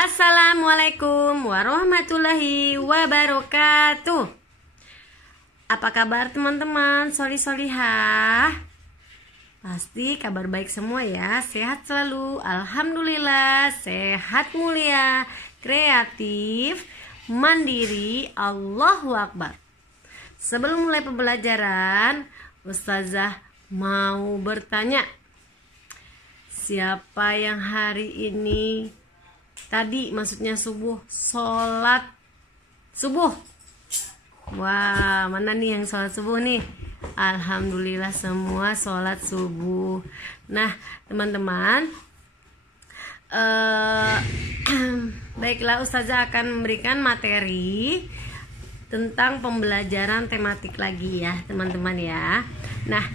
Assalamualaikum warahmatullahi wabarakatuh. Apa kabar teman-teman solihah? Pasti kabar baik semua ya. Sehat selalu, alhamdulillah. Sehat mulia, kreatif, mandiri, Allahu Akbar. Sebelum mulai pembelajaran, Ustazah mau bertanya, siapa yang hari ini maksudnya sholat subuh? Wah, mana nih yang sholat subuh nih? Alhamdulillah semua sholat subuh. Nah teman-teman, baiklah, Ustazah akan memberikan materi tentang pembelajaran tematik lagi ya teman-teman ya. Nah,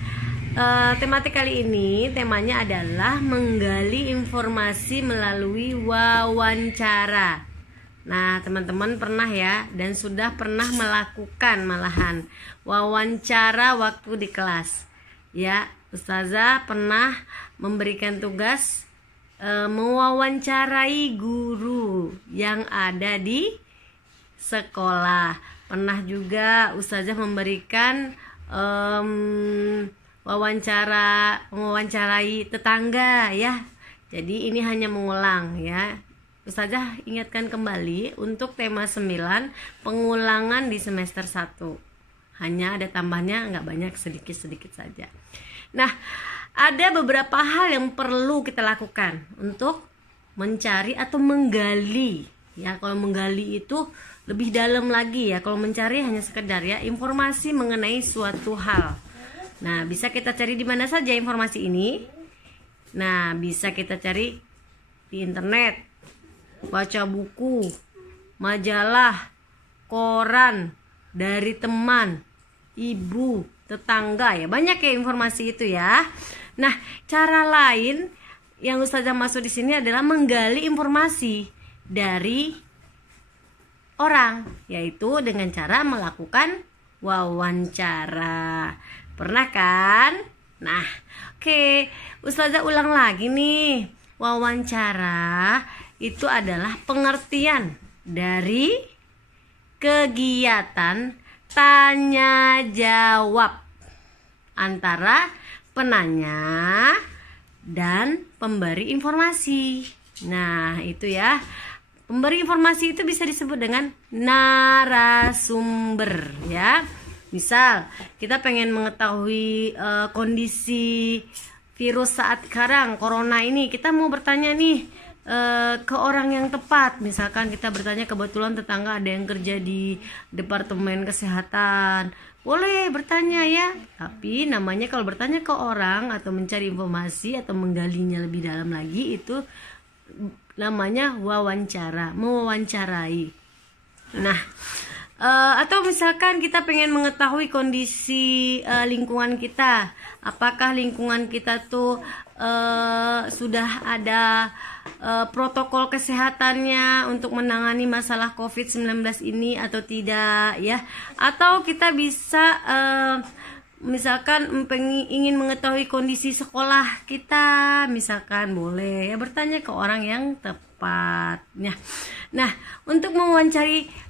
tematik kali ini temanya adalah menggali informasi melalui wawancara. Nah teman-teman pernah ya, dan sudah pernah melakukan malahan wawancara waktu di kelas ya. Ustazah pernah memberikan tugas mewawancarai guru yang ada di sekolah. Pernah juga Ustazah memberikan mewawancarai tetangga ya. Jadi ini hanya mengulang ya. Ustazah ingatkan kembali untuk tema 9 pengulangan di semester 1. Hanya ada tambahnya, nggak banyak, sedikit-sedikit saja. Nah, ada beberapa hal yang perlu kita lakukan untuk mencari atau menggali ya. Kalau menggali itu lebih dalam lagi ya. Kalau mencari hanya sekedar ya informasi mengenai suatu hal. Nah, bisa kita cari di mana saja informasi ini? Nah, bisa kita cari di internet, baca buku, majalah, koran, dari teman, ibu, tetangga ya. Banyak ya informasi itu ya. Nah, cara lain yang Ustazah masuk di sini adalah menggali informasi dari orang, yaitu dengan cara melakukan wawancara. Pernah kan? Nah, oke, Ustazah ulang lagi nih. Wawancara itu adalah pengertian dari kegiatan tanya jawab antara penanya dan pemberi informasi. Nah, itu ya. Pemberi informasi itu bisa disebut dengan narasumber ya. Misal kita pengen mengetahui kondisi virus saat sekarang, corona ini, kita mau bertanya nih ke orang yang tepat. Misalkan kita bertanya, kebetulan tetangga ada yang kerja di departemen kesehatan, boleh bertanya ya. Tapi namanya kalau bertanya ke orang atau mencari informasi atau menggalinya lebih dalam lagi, itu namanya wawancara, mewawancarai. Nah, atau misalkan kita pengen mengetahui kondisi lingkungan kita, apakah lingkungan kita tuh sudah ada protokol kesehatannya untuk menangani masalah COVID-19 ini atau tidak ya. Atau kita bisa misalkan ingin mengetahui kondisi sekolah kita, misalkan boleh ya bertanya ke orang yang tepat ya. Nah, untuk mewawancari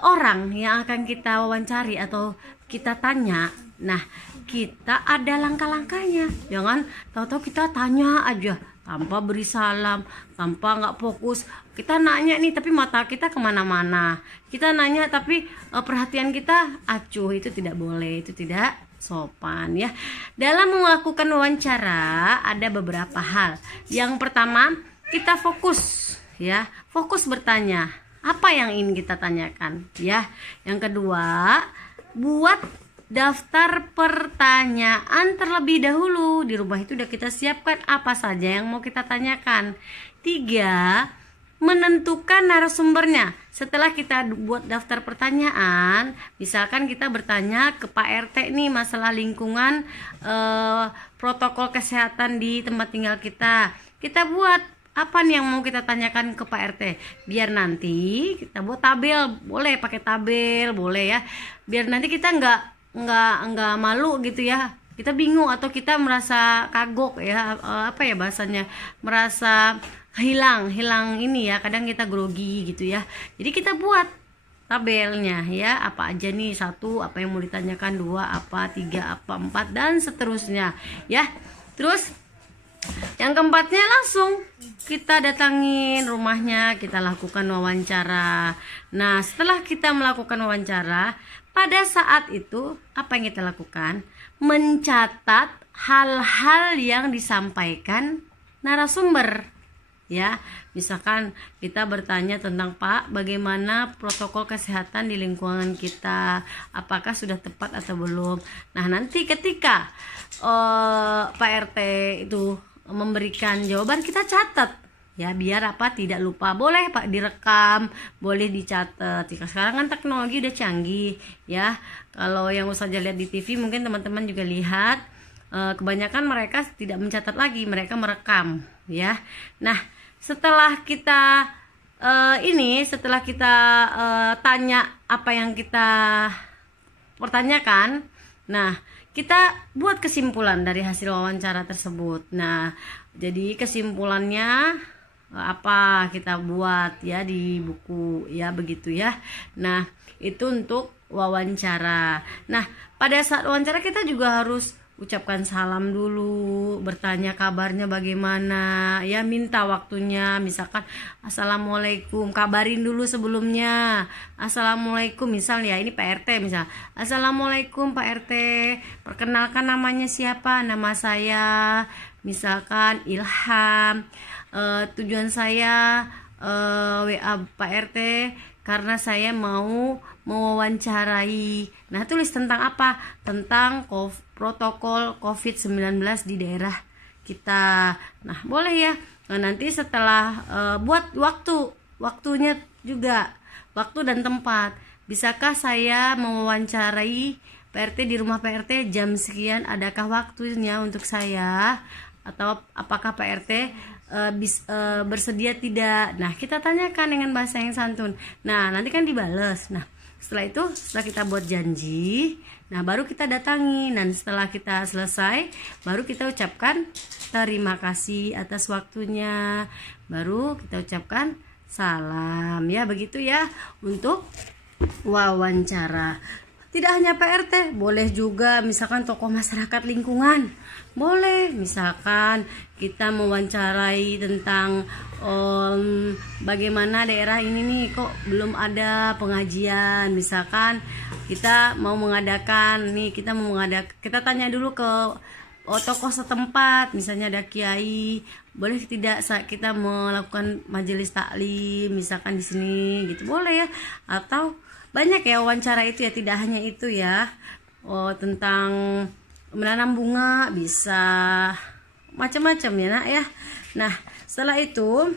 orang yang akan kita wawancari atau kita tanya, nah kita ada langkah-langkahnya. Jangan tahu-tahu kita tanya aja tanpa beri salam, tanpa nggak fokus. Kita nanya nih tapi mata kita kemana-mana. Kita nanya tapi perhatian kita acuh. Itu tidak boleh, itu tidak sopan ya. Dalam melakukan wawancara ada beberapa hal. Yang pertama, kita fokus ya, fokus bertanya apa yang ingin kita tanyakan ya. Yang kedua, buat daftar pertanyaan terlebih dahulu. Di rumah itu udah kita siapkan apa saja yang mau kita tanyakan. 3, menentukan narasumbernya. Setelah kita buat daftar pertanyaan, misalkan kita bertanya ke Pak RT nih masalah lingkungan, protokol kesehatan di tempat tinggal kita. Kita buat apa nih yang mau kita tanyakan ke Pak RT, biar nanti kita buat tabel, boleh pakai tabel, boleh ya, biar nanti kita nggak malu gitu ya. Kita bingung atau kita merasa kagok ya, apa ya bahasanya, merasa hilang ini ya, kadang kita grogi gitu ya. Jadi kita buat tabelnya ya, apa aja nih, satu apa yang mau ditanyakan, dua apa, tiga apa, empat, dan seterusnya ya. Terus yang keempatnya langsung kita datangin rumahnya, kita lakukan wawancara. Nah, setelah kita melakukan wawancara, pada saat itu apa yang kita lakukan? Mencatat hal-hal yang disampaikan narasumber. Ya, misalkan kita bertanya tentang, Pak, bagaimana protokol kesehatan di lingkungan kita, apakah sudah tepat atau belum. Nah, nanti ketika Pak RT itu memberikan jawaban, kita catat ya, biar apa, tidak lupa. Boleh Pak direkam, boleh dicatat. Sekarang kan teknologi udah canggih ya. Kalau yang Ustazah lihat di TV, mungkin teman-teman juga lihat, kebanyakan mereka tidak mencatat lagi, mereka merekam ya. Nah, setelah kita tanya apa yang kita pertanyakan, nah kita buat kesimpulan dari hasil wawancara tersebut. Nah, jadi kesimpulannya apa kita buat ya di buku ya, begitu ya. Nah, itu untuk wawancara. Nah, pada saat wawancara kita juga harus ucapkan salam dulu, bertanya kabarnya bagaimana ya, minta waktunya, misalkan assalamualaikum, kabarin dulu sebelumnya, assalamualaikum, misal ya ini Pak RT, misal assalamualaikum Pak RT, perkenalkan namanya siapa, nama saya misalkan Ilham, tujuan saya WA Pak RT karena saya mau mewawancarai. Nah, tulis tentang apa? Tentang protokol COVID-19 di daerah kita. Nah, boleh ya. Nah, nanti setelah buat waktunya juga, waktu dan tempat. Bisakah saya mewawancarai Pak RT di rumah Pak RT jam sekian? Adakah waktunya untuk saya? Atau apakah Pak RT bersedia tidak? Nah, kita tanyakan dengan bahasa yang santun. Nah, nanti kan dibales. Nah, setelah itu, setelah kita buat janji, nah baru kita datangi. Dan setelah kita selesai, baru kita ucapkan terima kasih atas waktunya, baru kita ucapkan salam ya, begitu ya untuk wawancara. Tidak hanya Pak RT, boleh juga misalkan tokoh masyarakat lingkungan, boleh misalkan kita mewawancarai tentang bagaimana daerah ini nih kok belum ada pengajian, misalkan kita mau mengadakan nih, kita tanya dulu ke tokoh setempat, misalnya ada kiai, boleh tidak kita melakukan majelis taklim misalkan di sini gitu, boleh ya. Atau banyak ya wawancara itu ya, tidak hanya itu ya, tentang menanam bunga bisa, macam-macam ya nak ya. Nah, setelah itu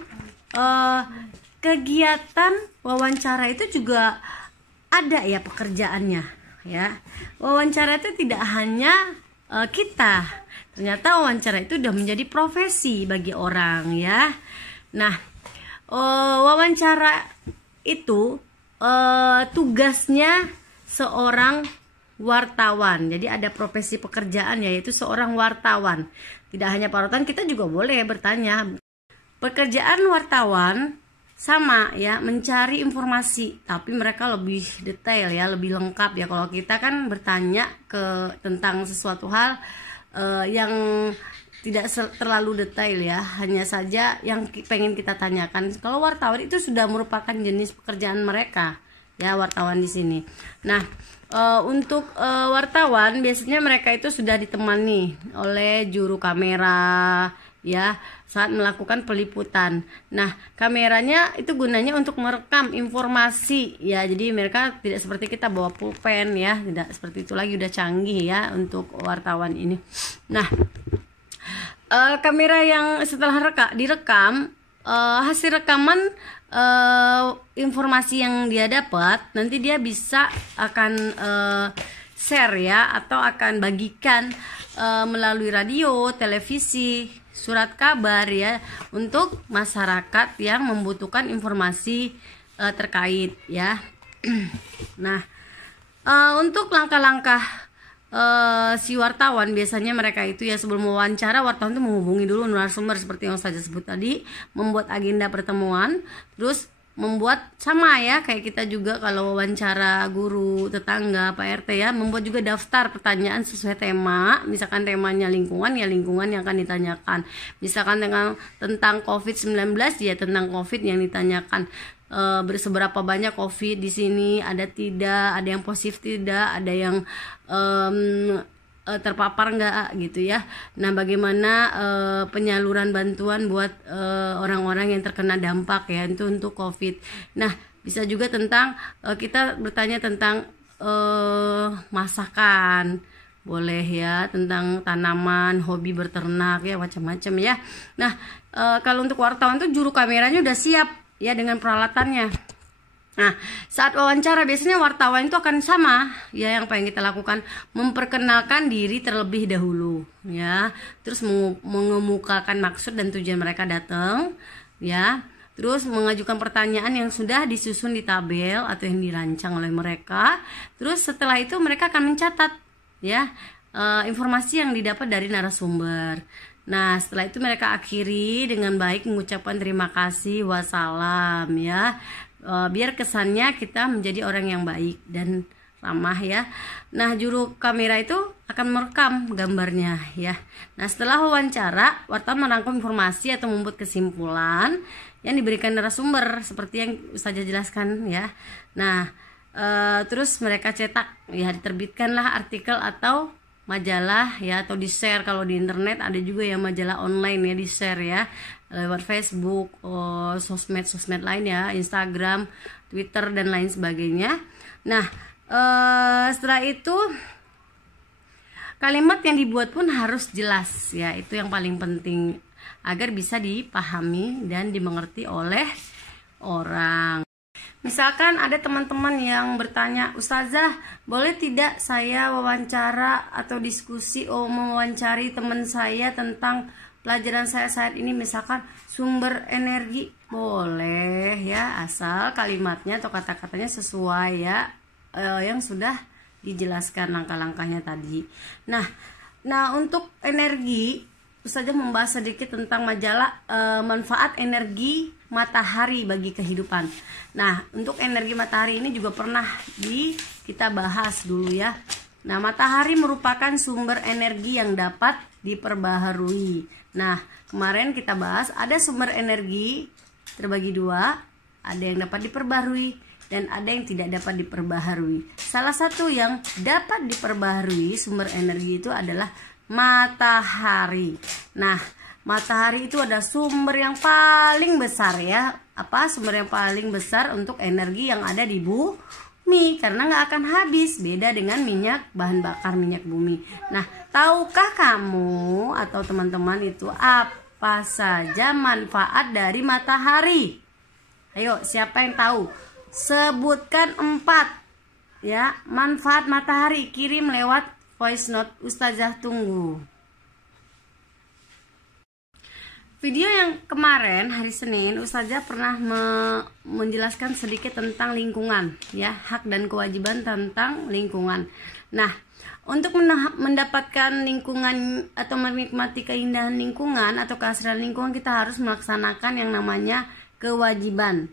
kegiatan wawancara itu juga ada ya pekerjaannya ya. Wawancara itu tidak hanya kita, ternyata wawancara itu udah menjadi profesi bagi orang ya. Nah, wawancara itu tugasnya seorang wartawan. Jadi ada profesi pekerjaan yaitu seorang wartawan. Tidak hanya wartawan, kita juga boleh bertanya. Pekerjaan wartawan sama ya, mencari informasi, tapi mereka lebih detail ya, lebih lengkap ya. Kalau kita kan bertanya tentang sesuatu hal yang tidak terlalu detail ya, hanya saja yang pengen kita tanyakan. Kalau wartawan itu sudah merupakan jenis pekerjaan mereka ya, wartawan di sini. Nah, untuk wartawan biasanya mereka itu sudah ditemani oleh juru kamera ya saat melakukan peliputan. Nah, kameranya itu gunanya untuk merekam informasi ya. Jadi mereka tidak seperti kita bawa pulpen ya, tidak seperti itu lagi, udah canggih ya untuk wartawan ini. Nah, kamera yang setelah direkam, hasil rekaman informasi yang dia dapat nanti dia bisa akan share ya, atau akan bagikan melalui radio, televisi, surat kabar ya, untuk masyarakat yang membutuhkan informasi terkait ya. Nah, untuk langkah-langkah si wartawan biasanya mereka itu ya sebelum wawancara, wartawan itu menghubungi dulu narasumber seperti yang saya sebut tadi, membuat agenda pertemuan, terus membuat sama ya kayak kita juga kalau wawancara guru, tetangga, Pak RT ya, membuat juga daftar pertanyaan sesuai tema. Misalkan temanya lingkungan, ya lingkungan yang akan ditanyakan. Misalkan tentang COVID-19, ya tentang COVID yang ditanyakan. Seberapa banyak COVID di sini, ada tidak, ada yang positif tidak, ada yang terpapar enggak gitu ya. Nah, bagaimana penyaluran bantuan buat orang-orang yang terkena dampak ya itu untuk COVID. Nah, bisa juga tentang kita bertanya tentang masakan, boleh ya, tentang tanaman, hobi berternak ya, macam-macam ya. Nah, kalau untuk wartawan tuh juru kameranya udah siap ya dengan peralatannya. Nah, saat wawancara biasanya wartawan itu akan sama ya, yang pengen kita lakukan memperkenalkan diri terlebih dahulu ya, terus mengemukakan maksud dan tujuan mereka datang ya, terus mengajukan pertanyaan yang sudah disusun di tabel atau yang dirancang oleh mereka. Terus setelah itu mereka akan mencatat ya informasi yang didapat dari narasumber. Nah, setelah itu mereka akhiri dengan baik mengucapkan terima kasih, wassalam ya. Biar kesannya kita menjadi orang yang baik dan ramah ya. Nah, juru kamera itu akan merekam gambarnya ya. Nah, setelah wawancara, wartawan merangkum informasi atau membuat kesimpulan yang diberikan narasumber seperti yang Ustazah jelaskan ya. Nah, terus mereka cetak ya, diterbitkanlah artikel atau majalah ya, atau di share. Kalau di internet ada juga ya majalah online ya, di share ya lewat Facebook, sosmed lain ya, Instagram, Twitter dan lain sebagainya. Nah, setelah itu kalimat yang dibuat pun harus jelas ya, itu yang paling penting agar bisa dipahami dan dimengerti oleh orang. Misalkan ada teman-teman yang bertanya, Ustazah, boleh tidak saya wawancara atau diskusi mewawancari teman saya tentang pelajaran saya saat ini, misalkan sumber energi? Boleh ya, asal kalimatnya atau kata-katanya sesuai ya yang sudah dijelaskan langkah-langkahnya tadi. Nah untuk energi, Ustazah membahas sedikit tentang majalah manfaat energi matahari bagi kehidupan. Nah, untuk energi matahari ini juga pernah kita bahas dulu ya. Nah, matahari merupakan sumber energi yang dapat diperbaharui. Nah, kemarin kita bahas ada sumber energi terbagi dua, ada yang dapat diperbaharui dan ada yang tidak dapat diperbaharui. Salah satu yang dapat diperbaharui sumber energi itu adalah matahari. Nah, matahari itu ada sumber yang paling besar ya. Apa sumber yang paling besar untuk energi yang ada di bumi, karena nggak akan habis, beda dengan bahan bakar minyak bumi. Nah, tahukah kamu atau teman-teman itu apa saja manfaat dari matahari? Ayo, siapa yang tahu? Sebutkan 4 ya manfaat matahari. Kirim lewat voice note, Ustazah tunggu. Video yang kemarin hari Senin, Ustazah pernah menjelaskan sedikit tentang lingkungan ya, hak dan kewajiban tentang lingkungan. Nah, untuk mendapatkan lingkungan atau menikmati keindahan lingkungan atau keasrian lingkungan, kita harus melaksanakan yang namanya kewajiban.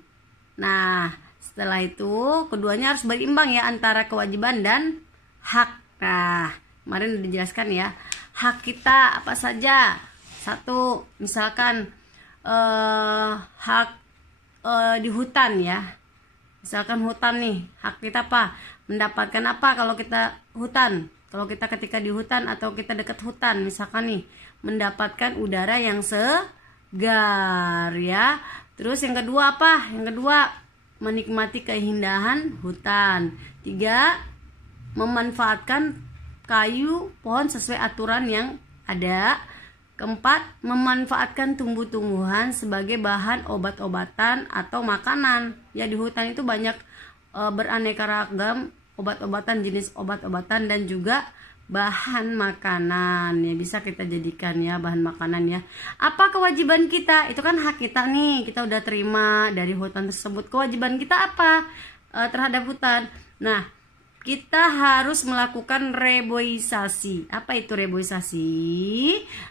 Nah, setelah itu keduanya harus berimbang ya, antara kewajiban dan hak. Nah, kemarin udah dijelaskan ya, hak kita apa saja. 1, misalkan hak di hutan ya. Misalkan hutan nih, hak kita apa? Mendapatkan apa kalau kita hutan? Kalau kita ketika di hutan atau kita dekat hutan, misalkan nih, mendapatkan udara yang segar ya. Terus yang kedua apa? Yang kedua, menikmati keindahan hutan. 3, memanfaatkan kayu, pohon sesuai aturan yang ada. 4, memanfaatkan tumbuh-tumbuhan sebagai bahan obat-obatan atau makanan. Ya, di hutan itu banyak beraneka ragam obat-obatan, jenis obat-obatan dan juga bahan makanan. Ya, bisa kita jadikan ya bahan makanan ya. Apa kewajiban kita? Itu kan hak kita nih, kita udah terima dari hutan tersebut. Kewajiban kita apa terhadap hutan? Nah, kita harus melakukan reboisasi. Apa itu reboisasi?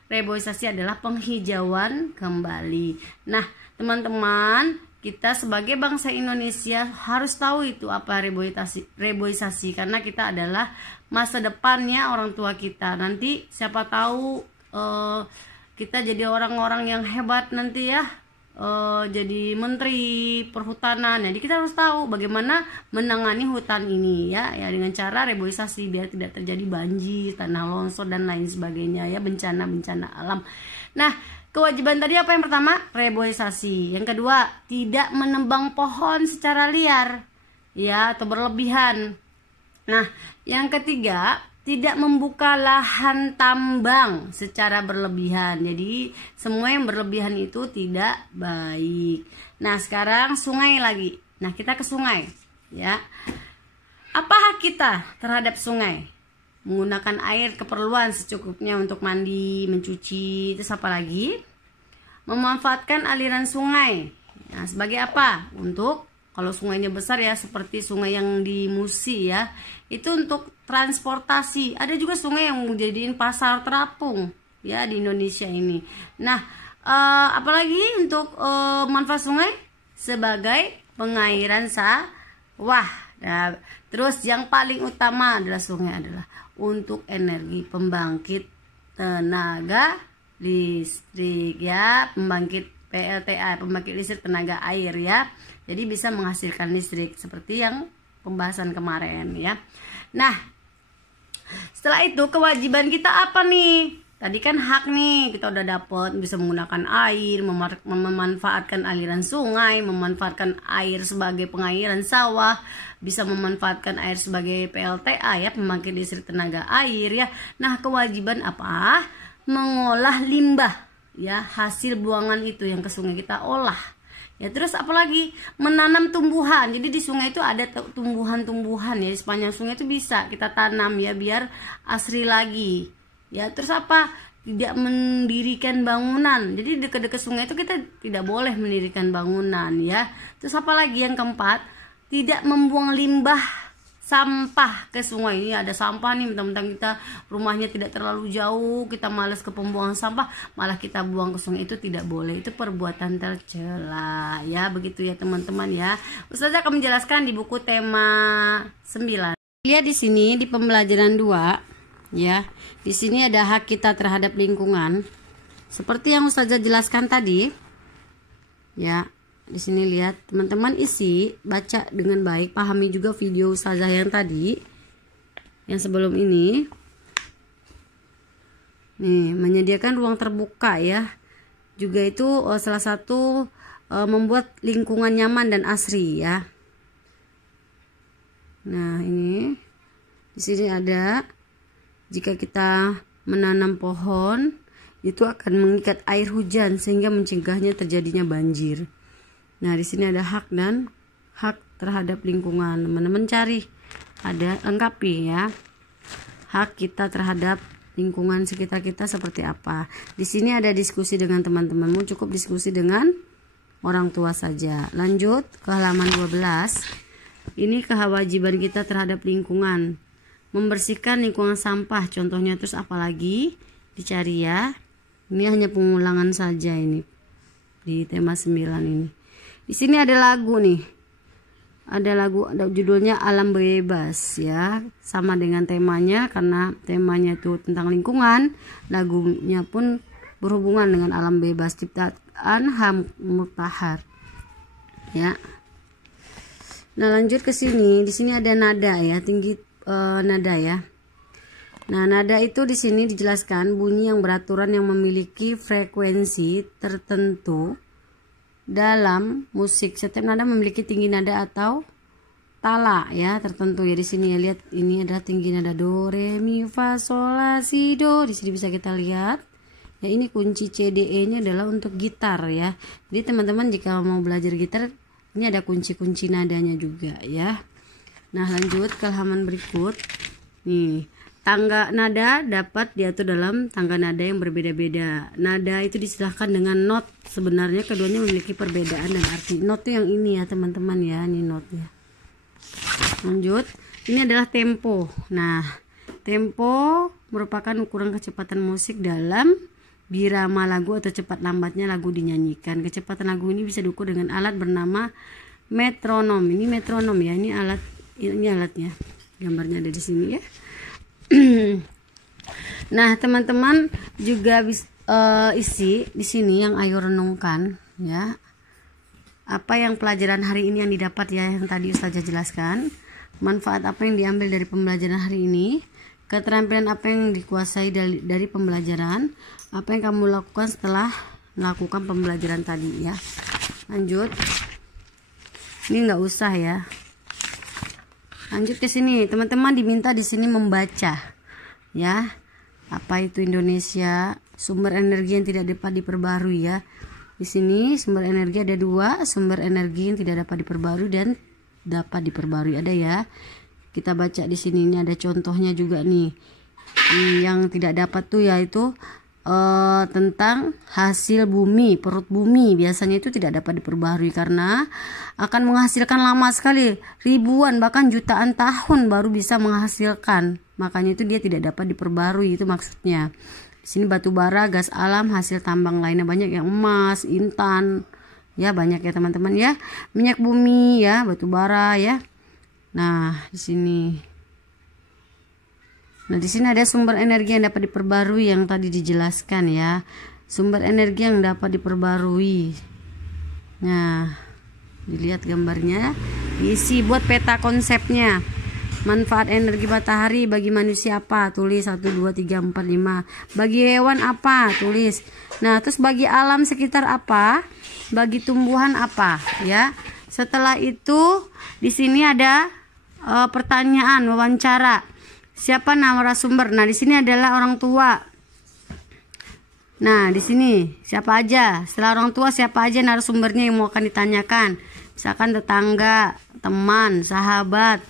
Reboisasi adalah penghijauan kembali. Nah, teman-teman, kita sebagai bangsa Indonesia harus tahu itu apa reboisasi, karena kita adalah masa depannya orang tua kita. Nanti siapa tahu kita jadi orang-orang yang hebat nanti ya. Jadi menteri perhutanan. Jadi kita harus tahu bagaimana menangani hutan ini ya dengan cara reboisasi biar tidak terjadi banjir, tanah longsor dan lain sebagainya ya, bencana-bencana alam. Nah, kewajiban tadi apa yang pertama? Reboisasi. Yang kedua, tidak menebang pohon secara liar ya atau berlebihan. Nah, yang ketiga, tidak membuka lahan tambang secara berlebihan. Jadi semua yang berlebihan itu tidak baik. Nah, sekarang sungai lagi. Nah, kita ke sungai ya. Apa hak kita terhadap sungai? Menggunakan air keperluan secukupnya untuk mandi, mencuci. Terus apa lagi? Memanfaatkan aliran sungai. Nah, sebagai apa? Untuk kalau sungainya besar ya, seperti sungai yang di Musi ya, itu untuk transportasi. Ada juga sungai yang dijadiin pasar terapung ya di Indonesia ini. Nah, apalagi untuk manfaat sungai sebagai pengairan sawah. Nah, terus yang paling utama adalah sungai adalah untuk energi pembangkit tenaga listrik ya, pembangkit PLTA, pembangkit listrik tenaga air ya. Jadi bisa menghasilkan listrik seperti yang pembahasan kemarin ya. Nah, setelah itu kewajiban kita apa nih? Tadi kan hak nih, kita udah dapet bisa menggunakan air, memanfaatkan aliran sungai, memanfaatkan air sebagai pengairan sawah, bisa memanfaatkan air sebagai PLTA ya, pembangkit listrik tenaga air ya. Nah, kewajiban apa? Mengolah limbah ya, hasil buangan itu yang ke sungai kita olah. Ya, terus apalagi menanam tumbuhan. Jadi di sungai itu ada tumbuhan-tumbuhan ya, di sepanjang sungai itu bisa kita tanam ya biar asri lagi. Ya, terus apa? Tidak mendirikan bangunan. Jadi dekat-dekat sungai itu kita tidak boleh mendirikan bangunan ya. Terus apalagi yang keempat? Tidak membuang limbah sampah ke sungai. Ini ada sampah nih, mentang-mentang kita rumahnya tidak terlalu jauh, kita malas ke pembuangan sampah, malah kita buang ke sungai, itu tidak boleh. Itu perbuatan tercela ya, begitu ya teman-teman ya. Ustazah akan menjelaskan di buku tema 9. Lihat di sini di pembelajaran 2 ya. Di sini ada hak kita terhadap lingkungan. Seperti yang Ustazah jelaskan tadi. Ya. Di sini lihat teman-teman, isi, baca dengan baik, pahami juga video Ustazah yang tadi, yang sebelum ini. Nih, menyediakan ruang terbuka ya. Juga itu salah satu membuat lingkungan nyaman dan asri ya. Nah, ini di sini ada, jika kita menanam pohon, itu akan mengikat air hujan sehingga mencegahnya terjadinya banjir. Nah, di sini ada hak dan hak terhadap lingkungan. Teman-teman cari, ada lengkapi ya. Hak kita terhadap lingkungan sekitar kita seperti apa. Di sini ada diskusi dengan teman-temanmu, cukup diskusi dengan orang tua saja. Lanjut ke halaman 12. Ini kewajiban kita terhadap lingkungan. Membersihkan lingkungan sampah, contohnya. Terus apalagi? Dicari ya. Ini hanya pengulangan saja ini di tema 9 ini. Di sini ada lagu nih. Ada lagu, ada judulnya Alam Bebas ya. Sama dengan temanya, karena temanya itu tentang lingkungan. Lagunya pun berhubungan dengan alam bebas, ciptaan Ham Mutahar. Ya. Nah, lanjut ke sini. Di sini ada nada ya, tinggi nada ya. Nah, nada itu di sini dijelaskan bunyi yang beraturan yang memiliki frekuensi tertentu dalam musik. Setiap nada memiliki tinggi nada atau tala ya tertentu ya. Di sini ya, lihat ini ada tinggi nada do, re, mi, fa, sol, la, si, do. Di sini bisa kita lihat ya, ini kunci C, D, E nya adalah untuk gitar ya. Jadi teman-teman jika mau belajar gitar, ini ada kunci-kunci nadanya juga ya. Nah, lanjut ke halaman berikut. Nih, tangga nada dapat diatur dalam tangga nada yang berbeda-beda. Nada itu disilahkan dengan not. Sebenarnya keduanya memiliki perbedaan dan arti. Not itu yang ini ya teman-teman ya, ini notnya. Lanjut, Ini adalah tempo. Nah, tempo merupakan ukuran kecepatan musik dalam birama lagu atau cepat lambatnya lagu dinyanyikan. Kecepatan lagu ini bisa diukur dengan alat bernama metronom. Ini metronom ya, ini alatnya. Gambarnya ada di sini ya. Nah, teman-teman juga isi di sini yang ayo renungkan ya. Apa yang pelajaran hari ini yang didapat ya, yang tadi Ustazah jelaskan. Manfaat apa yang diambil dari pembelajaran hari ini? Keterampilan apa yang dikuasai dari pembelajaran? Apa yang kamu lakukan setelah melakukan pembelajaran tadi ya? Lanjut. Ini nggak usah ya. Lanjut ke sini. Teman-teman diminta di sini membaca ya. Apa itu Indonesia? Sumber energi yang tidak dapat diperbarui ya. Di sini sumber energi ada 2, sumber energi yang tidak dapat diperbarui dan dapat diperbarui ada ya. Kita baca di sini, ini ada contohnya juga nih. Yang tidak dapat tuh yaitu tentang hasil bumi, perut bumi. Biasanya itu tidak dapat diperbarui karena akan menghasilkan lama sekali, ribuan bahkan jutaan tahun baru bisa menghasilkan. Makanya itu dia tidak dapat diperbarui, itu maksudnya. Di sini batu bara, gas alam, hasil tambang lainnya banyak yang emas, intan, ya banyak ya teman-teman ya. Minyak bumi ya, batu bara ya. Nah, di sini. Nah, di sini ada sumber energi yang dapat diperbarui yang tadi dijelaskan ya. Sumber energi yang dapat diperbarui. Nah, dilihat gambarnya, diisi buat peta konsepnya. Manfaat energi matahari bagi manusia apa? Tulis 1 2 3 4 5. Bagi hewan apa? Tulis. Nah, terus bagi alam sekitar apa? Bagi tumbuhan apa? Ya. Setelah itu di sini ada pertanyaan wawancara. Siapa narasumber? Nah, di sini adalah orang tua. Nah, di sini siapa aja? Setelah orang tua siapa aja narasumbernya yang mau akan ditanyakan? Misalkan tetangga, teman, sahabat,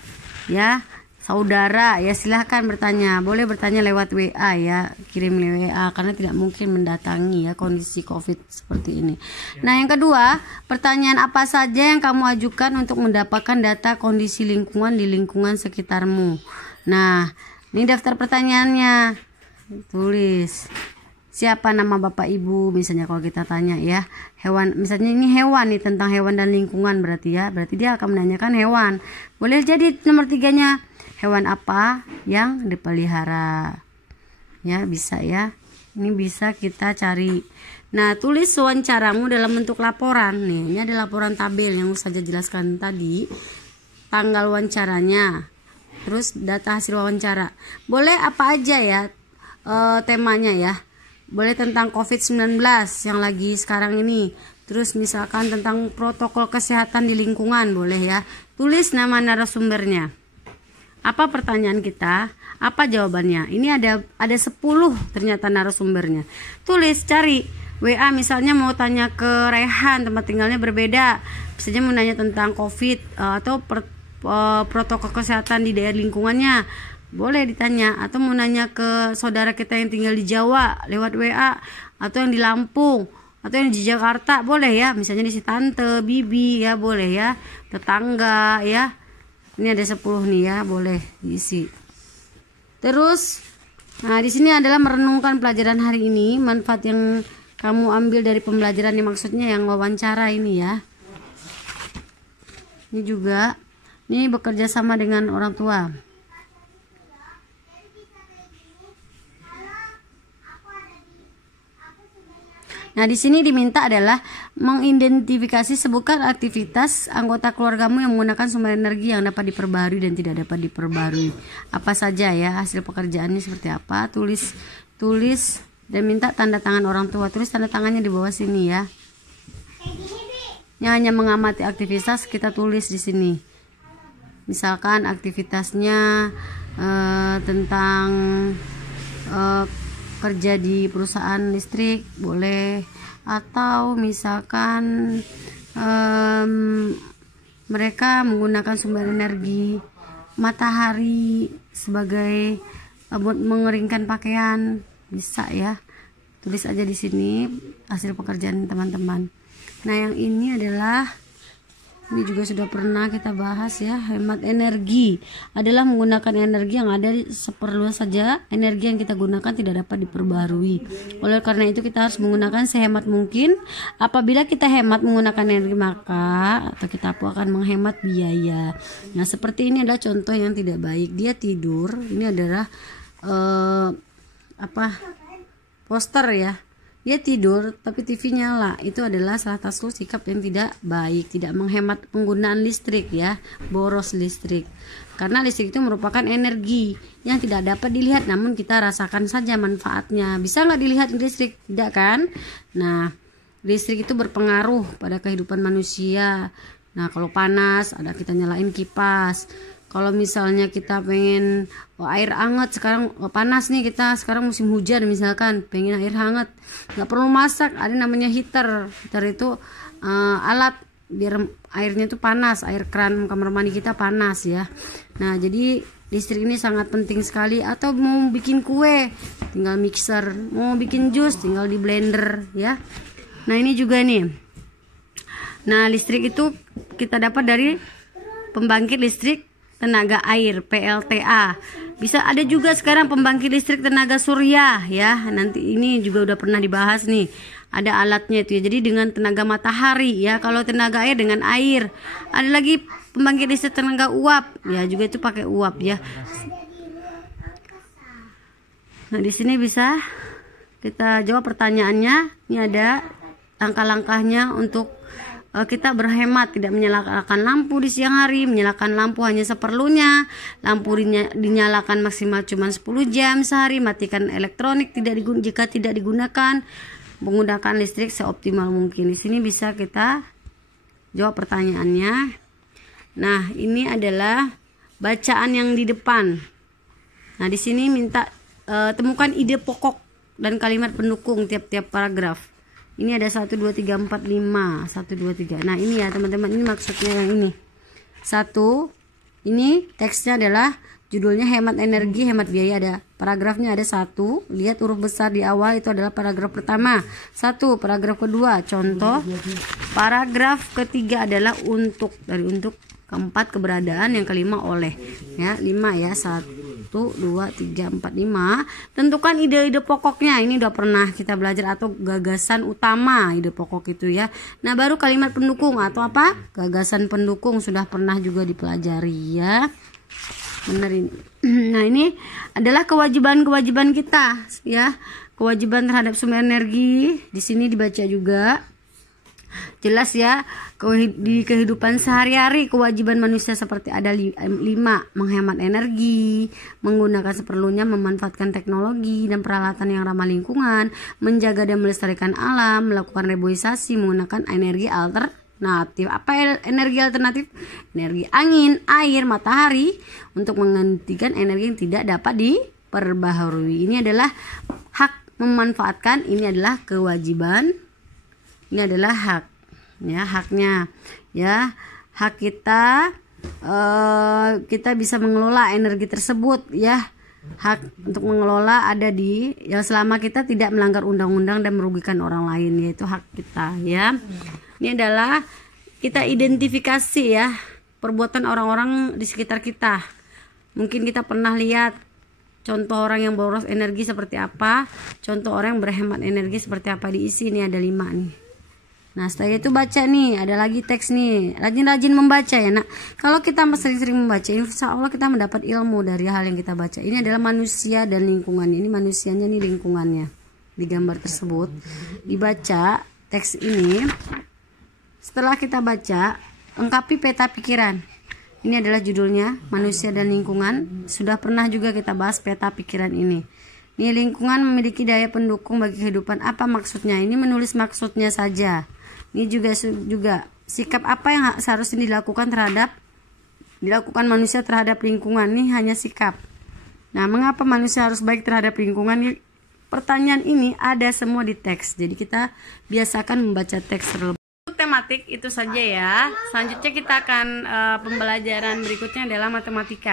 ya, saudara, ya silahkan bertanya. Boleh bertanya lewat WA ya, kirim WA karena tidak mungkin mendatangi ya kondisi COVID seperti ini. Nah, yang kedua, pertanyaan apa saja yang kamu ajukan untuk mendapatkan data kondisi lingkungan di lingkungan sekitarmu. Nah, ini daftar pertanyaannya. Tulis. Siapa nama bapak ibu misalnya kalau kita tanya ya. Hewan, misalnya ini hewan nih, tentang hewan dan lingkungan berarti ya. Berarti dia akan menanyakan hewan. Boleh jadi nomor 3-nya hewan apa yang dipelihara. Ya, bisa ya. Ini bisa kita cari. Nah, tulis wawancaramu dalam bentuk laporan. Nih, ini ada laporan tabel yang saja jelaskan tadi. Tanggal wawancaranya. Terus data hasil wawancara. Boleh apa aja ya temanya ya. Boleh tentang COVID-19 yang lagi sekarang ini. Terus misalkan tentang protokol kesehatan di lingkungan, boleh ya. Tulis nama narasumbernya. Apa pertanyaan kita? Apa jawabannya? Ini ada 10 ternyata narasumbernya. Tulis, cari WA misalnya mau tanya ke Rehan, tempat tinggalnya berbeda. Misalnya mau nanya tentang COVID atau protokol kesehatan di daerah lingkungannya. Boleh ditanya, atau mau nanya ke saudara kita yang tinggal di Jawa lewat WA, atau yang di Lampung, atau yang di Jakarta, boleh ya. Misalnya di si tante, bibi ya, boleh ya. Tetangga ya. Ini ada 10 nih ya, boleh diisi. Terus, nah di sini adalah merenungkan pelajaran hari ini, manfaat yang kamu ambil dari pembelajaran ini, maksudnya yang wawancara ini ya. Ini juga, ini bekerja sama dengan orang tua. Nah, di sini diminta adalah mengidentifikasi sebutkan aktivitas anggota keluargamu yang menggunakan sumber energi yang dapat diperbarui dan tidak dapat diperbarui. Apa saja ya, hasil pekerjaannya seperti apa? Tulis dan minta tanda tangan orang tua. Tulis tanda tangannya di bawah sini ya. Ini hanya mengamati aktivitas, kita tulis di sini. Misalkan aktivitasnya tentang kerja di perusahaan listrik, boleh. Atau misalkan mereka menggunakan sumber energi matahari sebagai buat mengeringkan pakaian, bisa ya. Tulis aja di sini hasil pekerjaan teman-teman. Nah, yang ini adalah Ini juga sudah pernah kita bahas ya. Hemat energi adalah menggunakan energi yang ada seperlunya saja. Energi yang kita gunakan tidak dapat diperbaharui. Oleh karena itu kita harus menggunakan sehemat mungkin. Apabila kita hemat menggunakan energi, maka atau kita akan menghemat biaya. Nah, seperti ini adalah contoh yang tidak baik. Dia tidur. Ini adalah poster ya. Dia tidur tapi TV nyala. Itu adalah salah satu sikap yang tidak baik, tidak menghemat penggunaan listrik ya, boros listrik. Karena listrik itu merupakan energi yang tidak dapat dilihat, namun kita rasakan saja manfaatnya. Bisa nggak dilihat listrik? Tidak kan? Nah, listrik itu berpengaruh pada kehidupan manusia. Nah, kalau panas ada kita nyalain kipas. Kalau misalnya kita pengen air hangat, sekarang panas nih, kita sekarang musim hujan misalkan pengen air hangat, nggak perlu masak, ada namanya heater. Heater itu alat biar airnya itu panas, air keran kamar mandi kita panas ya. Nah, jadi listrik ini sangat penting sekali. Atau mau bikin kue tinggal mixer, mau bikin jus tinggal di blender ya. Nah, ini juga nih. Nah, listrik itu kita dapat dari pembangkit listrik tenaga air PLTA. Bisa ada juga sekarang pembangkit listrik tenaga surya ya. Nanti ini juga udah pernah dibahas nih. Ada alatnya itu ya. Jadi dengan tenaga matahari ya. Kalau tenaga air dengan air. Ada lagi pembangkit listrik tenaga uap ya, juga itu pakai uap ya. Nah, di sini bisa kita jawab pertanyaannya. Ini ada langkah-langkahnya untuk kita berhemat, tidak menyalakan lampu di siang hari, menyalakan lampu hanya seperlunya, lampu dinyalakan maksimal cuma 10 jam sehari, matikan elektronik jika tidak digunakan, menggunakan listrik seoptimal mungkin. Di sini bisa kita jawab pertanyaannya. Nah, ini adalah bacaan yang di depan. Nah, di sini minta temukan ide pokok dan kalimat pendukung tiap-tiap paragraf. Ini ada 1, 2, 3, 4, 5 1, 2, 3. Nah, ini ya teman-teman, ini maksudnya yang ini. 1, ini teksnya adalah judulnya hemat energi, hemat biaya. Ada paragrafnya, ada 1. Lihat huruf besar di awal, itu adalah paragraf pertama. 1, paragraf kedua, contoh. Paragraf ketiga adalah untuk, dari untuk. Keempat, keberadaan. Yang kelima, oleh ya. 5 ya, 1, 2, 3, 4, 5. Tentukan ide-ide pokoknya. Ini udah pernah kita belajar, atau gagasan utama, ide pokok itu ya. Nah, baru kalimat pendukung atau apa? Gagasan pendukung sudah pernah juga dipelajari ya. Benar ini. Nah, ini adalah kewajiban-kewajiban kita ya. Kewajiban terhadap sumber energi di sini dibaca juga. Jelas ya, di kehidupan sehari-hari kewajiban manusia seperti ada 5. Menghemat energi, menggunakan seperlunya, memanfaatkan teknologi dan peralatan yang ramah lingkungan, menjaga dan melestarikan alam, melakukan reboisasi, menggunakan energi alternatif. Apa energi alternatif? Energi angin, air, matahari, untuk menggantikan energi yang tidak dapat diperbaharui. Ini adalah hak memanfaatkan, ini adalah kewajiban. Ini adalah hak ya, haknya ya, hak kita, kita bisa mengelola energi tersebut ya. Hak untuk mengelola ada di yang selama kita tidak melanggar undang-undang dan merugikan orang lain, yaitu hak kita ya. Ini adalah kita identifikasi ya perbuatan orang-orang di sekitar kita. Mungkin kita pernah lihat contoh orang yang boros energi seperti apa, contoh orang yang berhemat energi seperti apa. Diisi ini ada 5 nih. Nah, setelah itu baca nih, ada lagi teks nih. Rajin-rajin membaca ya nak. Kalau kita sering-sering membaca, insya Allah kita mendapat ilmu dari hal yang kita baca. Ini adalah manusia dan lingkungannya. Ini manusianya, nih lingkungannya di gambar tersebut. Dibaca teks ini. Setelah kita baca, lengkapi peta pikiran. Ini adalah judulnya, manusia dan lingkungan. Sudah pernah juga kita bahas peta pikiran ini. Ini lingkungan memiliki daya pendukung bagi kehidupan. Apa maksudnya? Ini menulis maksudnya saja. Ini juga sikap apa yang seharusnya dilakukan manusia terhadap lingkungan. Ini hanya sikap. Nah, mengapa manusia harus baik terhadap lingkungan? Pertanyaan ini ada semua di teks. Jadi kita biasakan membaca teks terlebih. Untuk tematik itu saja ya. Selanjutnya kita akan pembelajaran berikutnya adalah matematika.